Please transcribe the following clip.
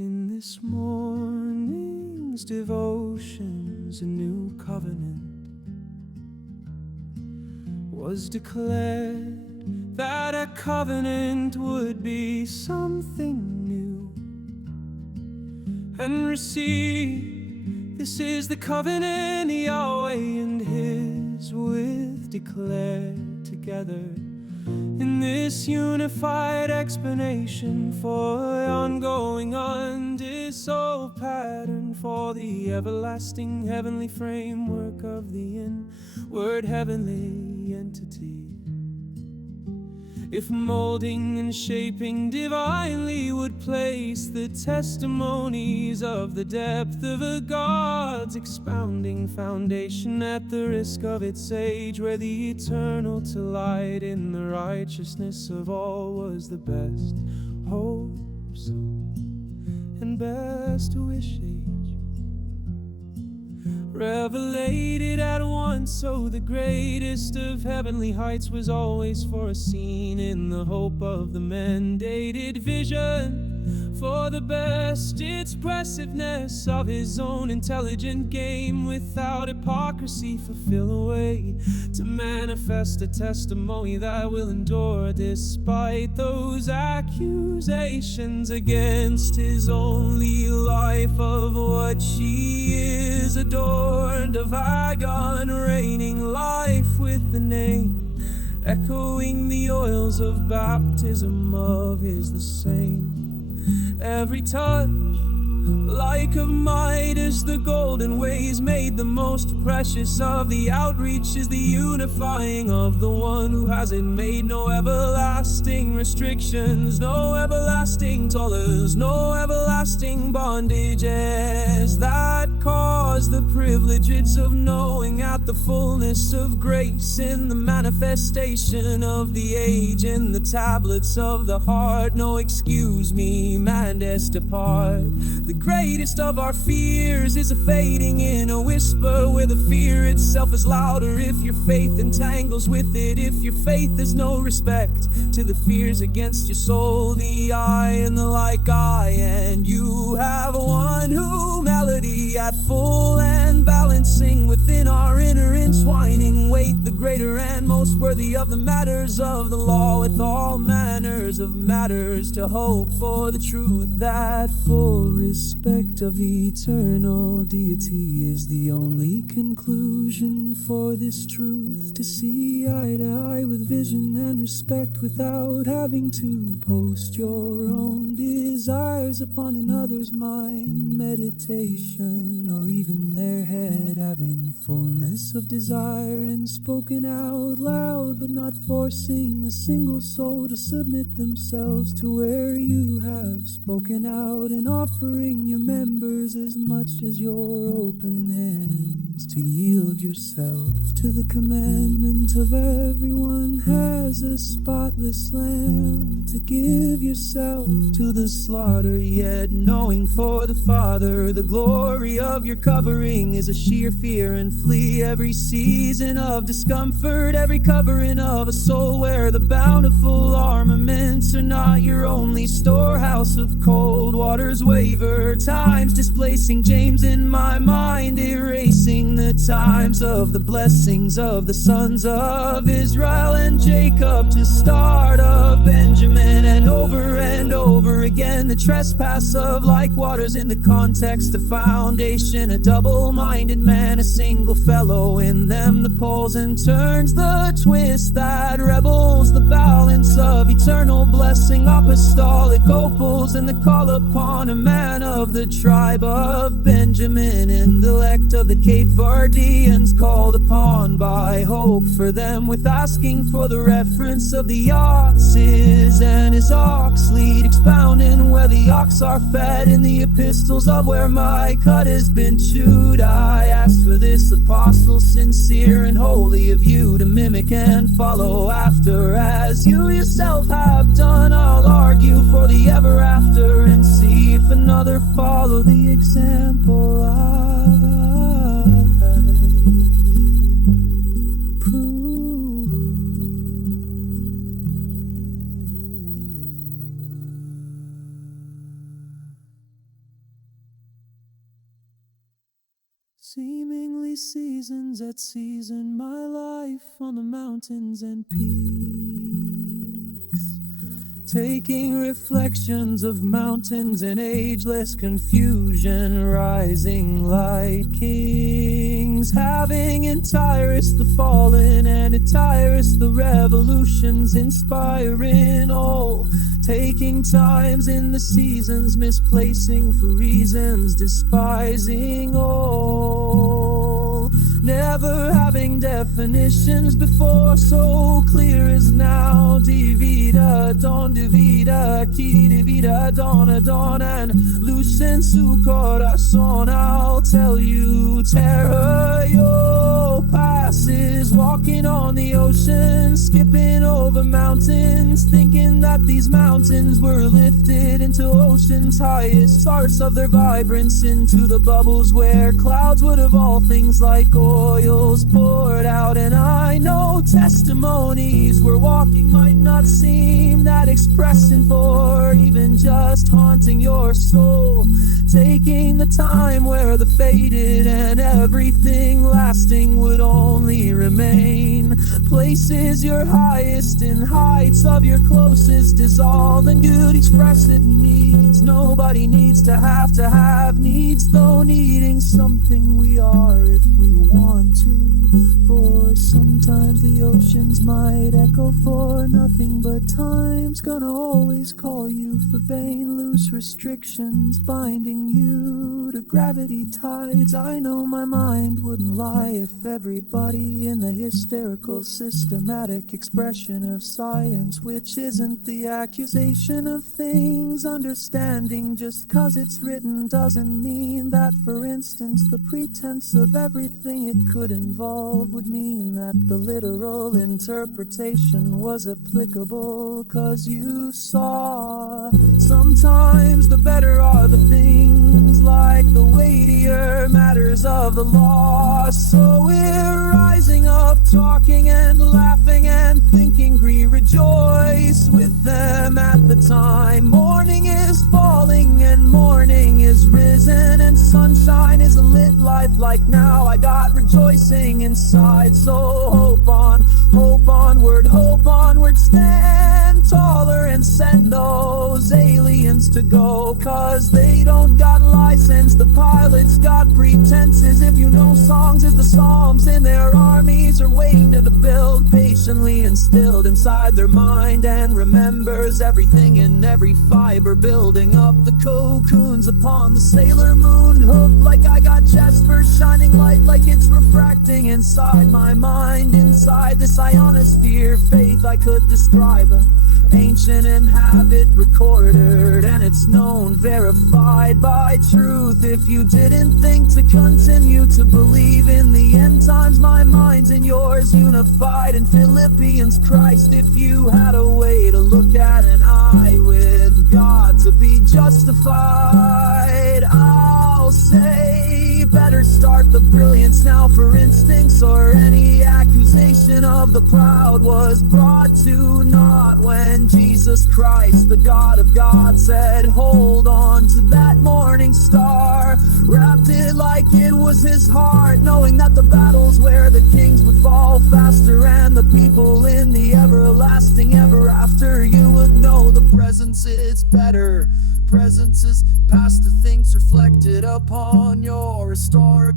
In this morning's devotions, a new covenant was declared, that a covenant would be something new. And receive, this is the covenant Yahweh and His with declared together. In this unified explanation for ongoing on.illE pattern for the everlasting heavenly framework of the inward heavenly entity. If molding and shaping divinely would place the testimonies of the depth of a God's expounding foundation at the risk of its age, where the eternal to light in the righteousness of all was the best hopes and best wish age. Revelated at once, so the greatest of heavenly heights was always foreseen in the hope of the mandated vision for the best expressiveness of His own intelligent game, without hypocrisy fulfill a way to manifest a testimony that will endure despite those accusations against His only life, of what she is adorned, of Agon reigning life with the name, echoing the oils of baptism of His the same. Every touch, like of Midas, the golden ways made the most precious of the outreach, is the unifying of the one who has it made. No everlasting restrictions, no everlasting tollers, no everlasting bondages that cause the privileges of knowing at the fullness of grace in the manifestation of the age, in the tablets of the heart. No excuse me, Mandes depart. The greatest of our fears is a fading in a whisper, where the fear itself is louder if your faith entangles with it. If your faith has no respect to the fears against your soul, the I and the like I and you have one who melody at full and balancing within our inner entwining weight, the greater and most worthy of the matters of the law, with all manners of matters to hope for the truth. That full respect of eternal deity is the only conclusion for this truth, to see eye to eye with vision and respect, without having to post your own desires upon another's mind, meditation, or even their head having fullness of desire and spoken out loud, but not forcing a single soul to submit themselves to where you have spoken out, and offering your members as much as your open hands to yield yourself to the commandment of everyone has a spotless lamb, to give yourself to the slaughter, yet knowing for the Father the glory of your covering is a sheer fear, and flee every season of discomfort, every covering of a soul where the bountiful armaments are not your only storehouse of cold waters waver, times displacing James in my mind, erasing the times of the blessings of the sons of Israel and Jacob, to start of Benjamin, and over again the trespass of like waters in the context of foundation, a double-minded man, a single fellow in them the poles and turns the twist that rebels the balance of eternal blessing, apostolic opals, and the call upon a man of the tribe of Benjamin, and elect of the Cape Verdeans, called upon by hope for them, with asking for the reference of the oxes and his ox lead, expounding where the ox are fed in the epistles of where my cut has been chewed. I ask for this apostle, sincere and holy of you, to mimic and follow after as you yourself have done. I'll argue for the ever after and see if another follow the example I prove. Seemingly seasons that season my life on the mountains and peaks, taking reflections of mountains and ageless confusion, rising like kings, having in Tyrus the fallen and in Tyrus the revolutions, inspiring all, taking times in the seasons, misplacing for reasons, despising all, never having definitions before so clear as now. Divida, don divida, ki divida, donna, dawn, and lucen su corazon. I'll tell you, terror, your passes, walking on the ocean, skipping over mountains, thinking that these mountains were lifted into ocean's highest source of their vibrance, into the bubbles where clouds would of all things like oils poured out. And I know testimonies we're walking might not seem that expressing for even just haunting your soul, taking the time where the faded and everything lasting would only remain. Places your highest in heights of your closest dissolve, and you'd express it needs. Nobody needs to have needs, though needing something we are if we want to. For sometimes the oceans might echo for nothing, but time's gonna always call you for vain loose restrictions binding you to gravity tides. I know my mind wouldn't lie if everybody in the hysterical systematic expression of science, which isn't the accusation of things understanding just 'cause it's written, doesn't mean that, for instance, the pretense of everything it could involve would mean that the literal interpretation was applicable. 'Cause you saw, sometimes the better are the things, like the weightier matters of the law. So we're rising up, talking and laughing and thinking, we rejoice with them at the time. Morning is falling and morning is risen, and sunshine is a lit life like now. I got rejoicing inside, so hope onward, stand taller and send those aliens to go, 'cause they don't got license, the pilots got pretenses. If you know songs is the psalms, and their armies are waiting to build, patiently instilled inside their mind, and remembers everything in every fiber, building up the cocoons upon the sailor moon, hooked like I got Jasper, shining light like it's refracting inside my mind, inside this ionosphere. Faith I could describe, ancient and have it recorded, and it's known, verified by truth. If you didn't think to continue to believe in the end times, my mind's and yours unified in Philippians Christ. If you had a way to look at an eye with God to be justified, I'll say better start the brilliance now, for instincts or any accusation of the proud was brought to naught when Jesus Christ, the God of God, said hold on to that morning star, wrapped it like it was his heart, knowing that the battles where the kings would fall faster and the people in the everlasting ever after, you would know the presence is better. Presence is past the things reflected upon your historic